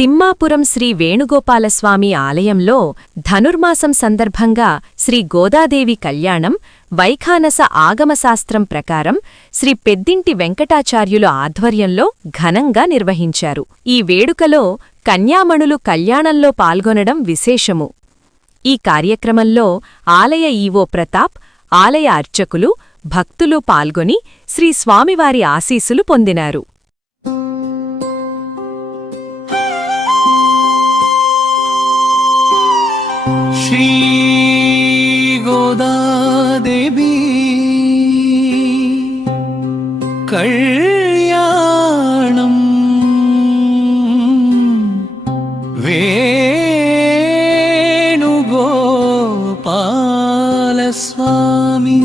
తిమ్మాపురం శ్రీ వేణుగోపాలస్వామి ఆలయంలో ధనుర్మాసం సందర్భంగా శ్రీ గోదాదేవి కళ్యాణం వైఖానస ఆగమశాస్త్రం ప్రకారం శ్రీ పెద్దింటి వెంకటాచార్యులు ఆధ్వర్యంలో ఘనంగా నిర్వహించారు. ఈ వేడుకలో కన్యామణులు కళ్యాణంలో పాల్గొనడం విశేషము. ఈ కార్యక్రమంలో ఆలయ ఈవో ప్రతాప్, ఆలయ అర్చకులు, భక్తులు పాల్గొని శ్రీ స్వామివారి ఆశీస్సులు పొందినారు. श्री गोदादेवी कल्याणं वेणुगोपालस्वामी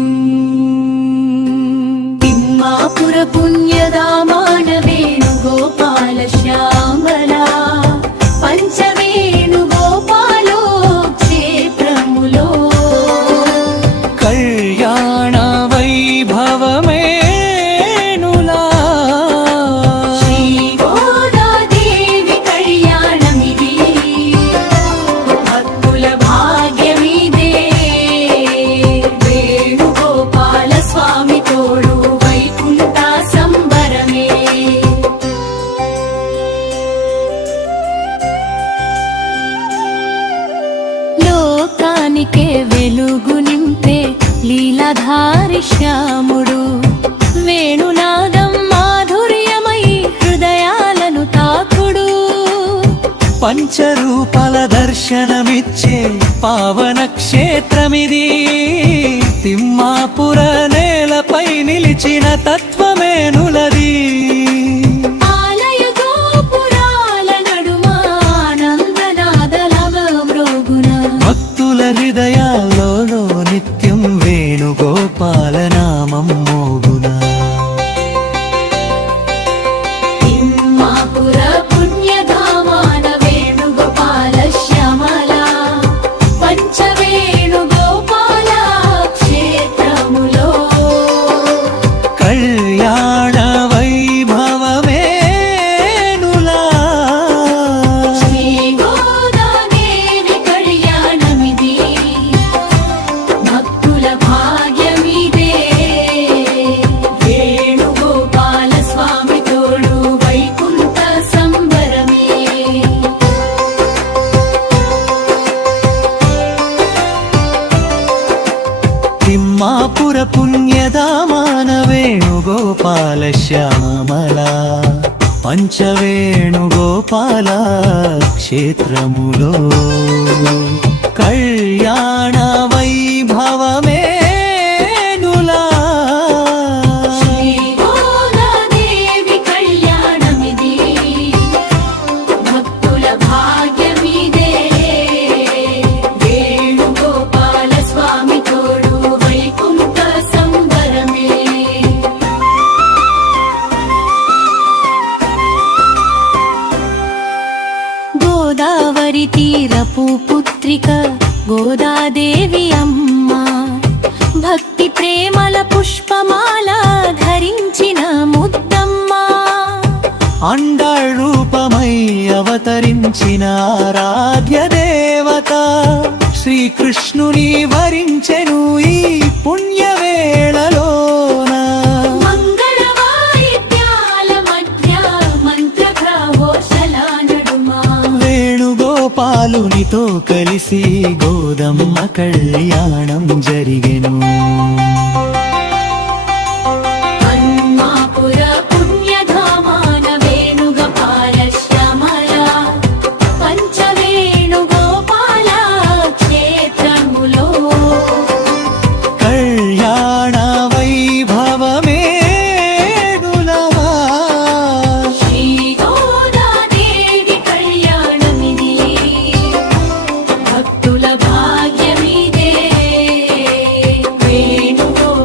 तिम्मापुर पुण्यदामान वेणुगोपाल श्यामला पंचवेणुगोपालो क्षेत्रमुलो कल्याण वैभवमेनुला श्री गोदादेवी कल्याणमिदि भक्तुल भाग्यमिदे वेणुगोपाल स्वामी तोडु वैकुंठ संबरमे లోకానికే వెలుగు నింపే లీలాధారి శ్యాముడు వేణునాదం మాధుర్యమై హృదయాలను తాకుడు పంచరూపాల దర్శనమిచ్చే పావన క్షేత్రమిది తిమ్మాపుర నేలపై నిలిచిన తత్వమేనులది ఆలయ గోపురాల నడుమ ఆనందనాదలవ మ్రోగున భక్తుల హృదయాల్లోనూ నిత్యం వేణుగోపాల నామం మోగునా తిమ్మాపుర పుణ్యధామాన వేణుగోపాల శ్యామల పంచవేణుగోపాల క్షేత్రములో కళ్యాణ వైభవమేనులా శ్రీ గోదాదేవి కళ్యాణమిది భక్తుల భాగ్యమిదే వేణుగోపాల స్వామి తోడు వైకుంఠ సంబరమే తిమ్మాపుర పుణ్యదామాన వేణుగోపాల శ్యామల పంచవేణుగోపాల క్షేత్రములో కళ్యాణ వైభవమేనులా శ్రీ గోదాదేవి కళ్యాణమిది భక్తుల భాగ్యమిదే వేణుగోపాల స్వామి తోడు వైకుంఠ సంబరమే గోదావరి తీరపు పుత్రిక గోదాదేవి అమ్మ భక్తి ప్రేమల పుష్పమాల ధరించిన ముద్దమ్మ అండాళ్ రూపమై అవతరించిన ఆరాధ్య దేవత శ్రీకృష్ణుని వరించెను ఈ పుణ్యవేళలోన మంగళ వాయిద్యాల మధ్య మంత్రఘోషల నడుమ వేణుగోపాలునితో కలిసి గోదమ్మ కళ్యాణం జరిగెను తిమ్మాపుర పుణ్యధామాన వేణుగోపాల శ్యామల పంచవేణుగోపాల క్షేత్రములో కళ్యాణ వైభవమేనులా శ్రీ గోదాదేవి కళ్యాణమిది భక్తుల భాగ్యమిదే వేణుగోపాల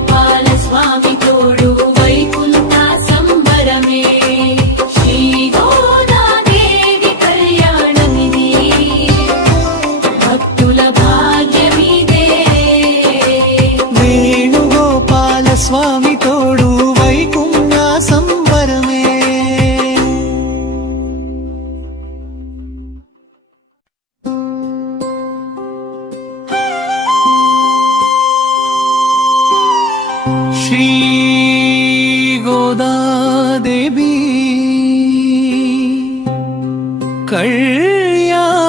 కళ్యాణం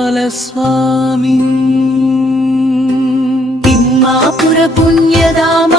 వేణుగోపాలస్వామి తిమ్మాపుర పుణ్యధామ